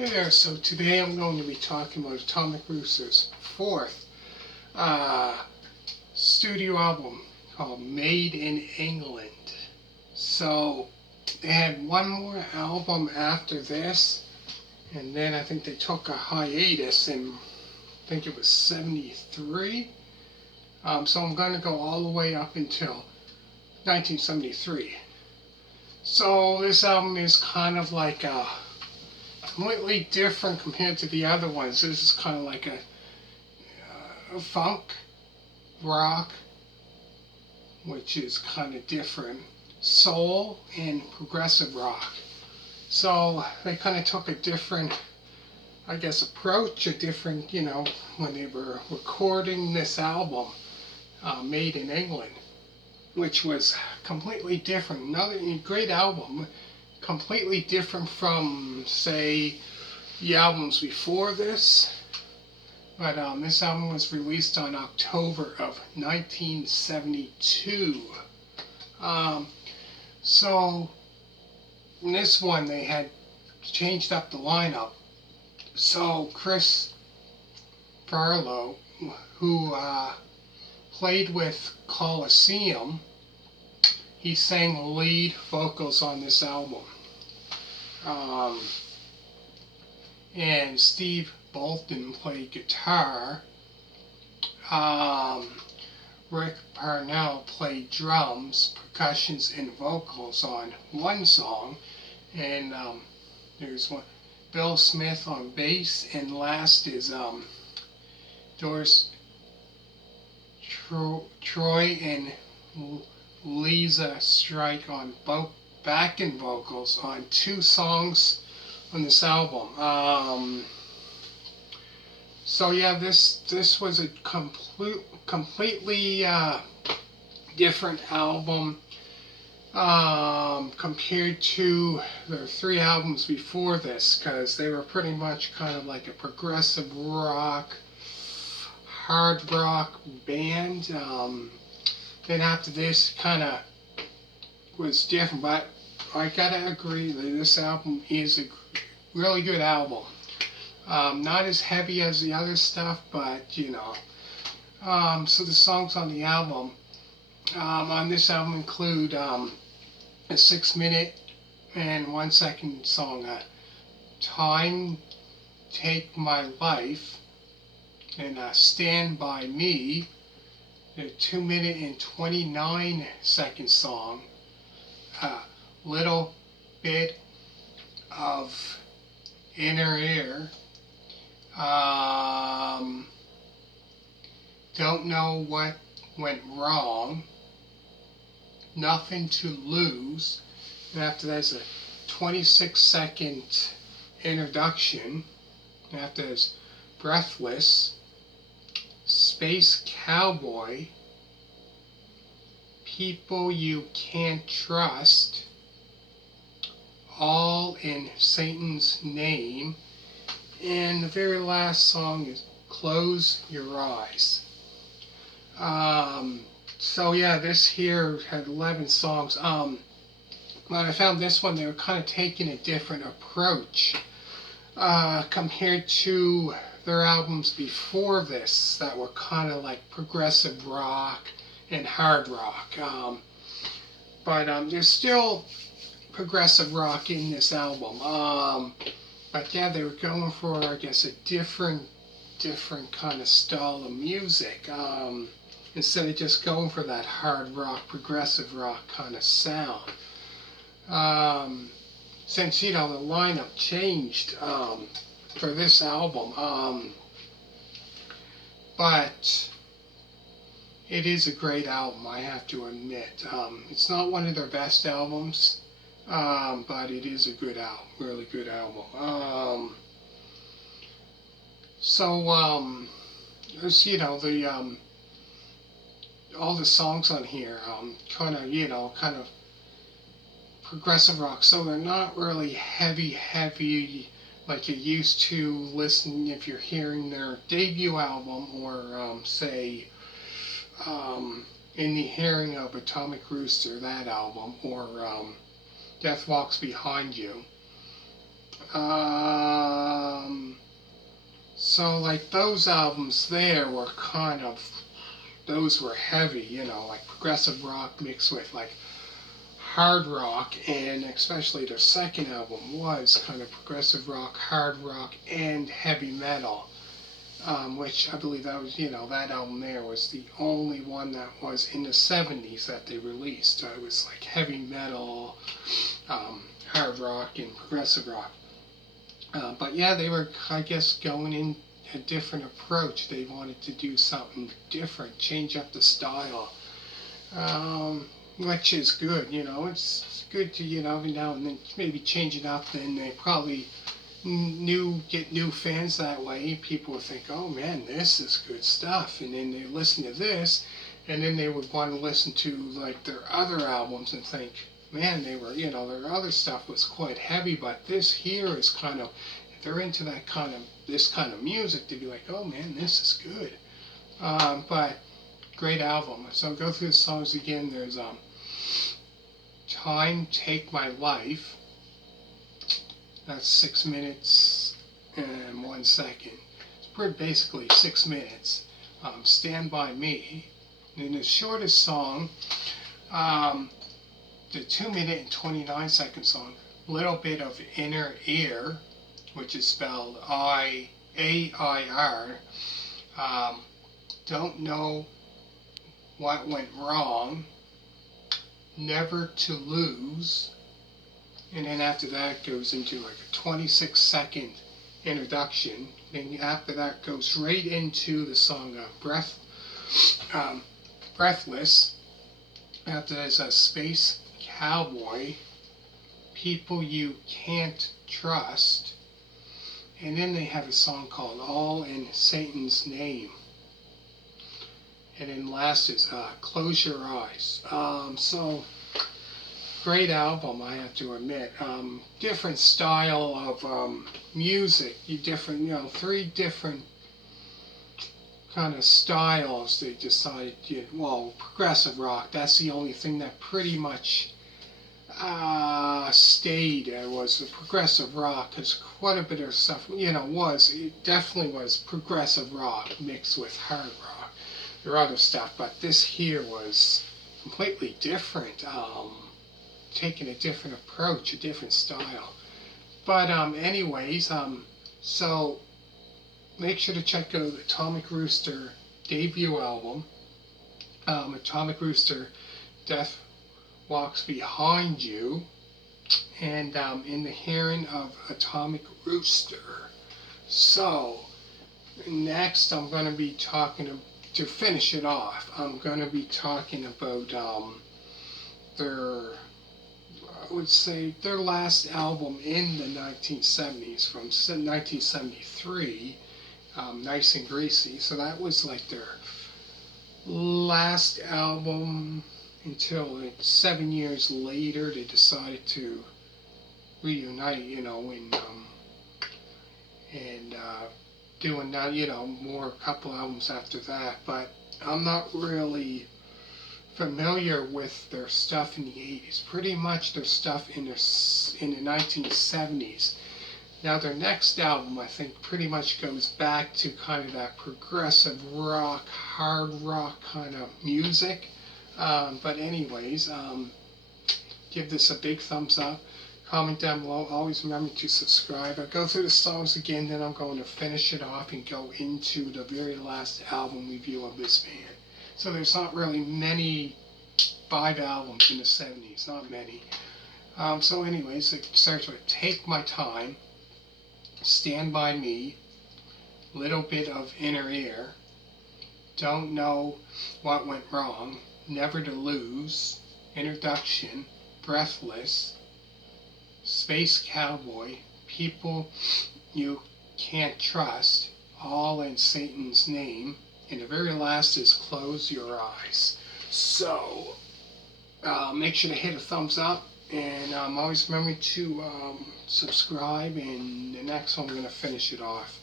Hey there, so today I'm going to be talking about Atomic Rooster's fourth uh, studio album called Made in England. So they had one more album after this, and then I think they took a hiatus in, I think it was 73. So I'm going to go all the way up until 1973. So this album is kind of like a completely different compared to the other ones. This is kind of like a funk rock, which is kind of different, soul and progressive rock. So they kind of took a different, I guess, approach, a different, when they were recording this album, Made in England, which was completely different. Another great album, completely different from, say, the albums before this. But this album was released on October of 1972. So in this one they had changed up the lineup. So Chris Farlow, who played with Colosseum, he sang lead vocals on this album. And Steve Bolton played guitar. Rick Parnell played drums, percussions, and vocals on one song. And there's one, Bill Smith on bass, and last is Doris Troy and Lisa Strike on both backing vocals on two songs on this album. So yeah, this was a completely different album compared to the three albums before this, because they were pretty much kind of like a progressive rock, hard rock band. Then after this, kind of was different, but I gotta agree that this album is a really good album. Not as heavy as the other stuff, but so the songs on the album, on this album include a 6-minute and 1-second song, Time, Take My Life, and Stand By Me, a 2-minute and 29-second song, Little Bit of Inner Ear, Don't Know What Went Wrong, Nothing to Lose, and after that's a 26-second introduction, and after that's Breathless, Space Cowboy, People You Can't Trust, All in Satan's Name, and the very last song is Close Your Eyes. So yeah, this here had 11 songs. When I found this one, they were kind of taking a different approach compared to their albums before this that were kind of like progressive rock and hard rock. But there's still progressive rock in this album. But yeah, they were going for, I guess, a different kind of style of music. Instead of just going for that hard rock, progressive rock kind of sound. Since, the lineup changed for this album. But it is a great album, I have to admit. It's not one of their best albums, but it is a good album, really good album. All the songs on here, kind of progressive rock, so they're not really heavy like you're used to listening if you're hearing their debut album, or say in the hearing of Atomic Rooster, that album, or Death Walks Behind You. Um, so like those albums there were kind of, those were heavy, you know, like progressive rock mixed with like hard rock, and especially their second album was kind of progressive rock, hard rock, and heavy metal. Which I believe that was, you know, that album there was the only one that was in the 70s that they released. It was like heavy metal, hard rock, and progressive rock. But yeah, they were, I guess, going in a different approach. They wanted to do something different, change up the style, which is good. You know, it's good to, you know, every now and then maybe change it up. Then they probably get new fans that way. People would think, oh man, this is good stuff, and then they listen to this, and then they would want to listen to like their other albums and think, man, they were, you know, their other stuff was quite heavy, but this here is kind of, if they're into that kind of, this kind of music, they'd be like, oh man, this is good. But great album. So I'll go through the songs again. There's Time, Take My Life. That's 6 minutes and 1 second. It's pretty basically 6 minutes. Stand By Me. And the shortest song, the 2 minute and 29 second song, Little Bit of Inner Ear, which is spelled I-A-I-R. Don't Know What Went Wrong. Never to Lose. And then after that goes into like a 26-second introduction. Then after that goes right into the song Breathless. After there's a Space Cowboy, People You Can't Trust. And then they have a song called All in Satan's Name. And then last is Close Your Eyes. So great album, I have to admit. Different style of music. Different, you know, 3 different kind of styles. They decided, well, progressive rock. That's the only thing that pretty much stayed. Was the progressive rock, because quite a bit of stuff, you know, it definitely was progressive rock mixed with hard rock. There are other stuff, but this here was completely different. Taking a different approach, a different style. But anyways, so make sure to check out the Atomic Rooster debut album, Atomic Rooster, Death Walks Behind You, and In the Hearing of Atomic Rooster. So next I'm going to be talking, to finish it off, I'm going to be talking about their, I would say, their last album in the 1970s, from 1973, Nice and Greasy. So that was like their last album until like 7 years later they decided to reunite, you know, and doing that, you know, more couple albums after that. But I'm not really familiar with their stuff in the 80s. Pretty much their stuff in the 1970s. Now their next album, I think, pretty much goes back to kind of that progressive rock, hard rock kind of music. But anyways, give this a big thumbs up. Comment down below. Always remember to subscribe. I'll go through the songs again, then I'm going to finish it off and go into the very last album review of this band. So there's not really many 5 albums in the 70s, not many. So anyways, it starts with Take My Time, Stand By Me, Little Bit of Inner Ear, Don't Know What Went Wrong, Never to Lose, Introduction, Breathless, Space Cowboy, People You Can't Trust, All in Satan's Name, and the very last is Close Your Eyes. So, make sure to hit a thumbs up, and always remember to subscribe, and the next one I'm going to finish it off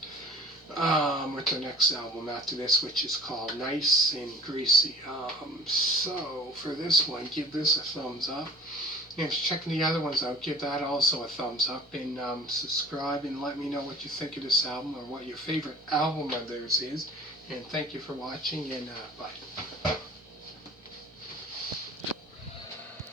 with the next album after this, which is called Nice and Greasy. So, for this one, give this a thumbs up, And checking the other ones out, give that also a thumbs up, and subscribe, and let me know what you think of this album or what your favorite album of theirs is. And thank you for watching, and bye.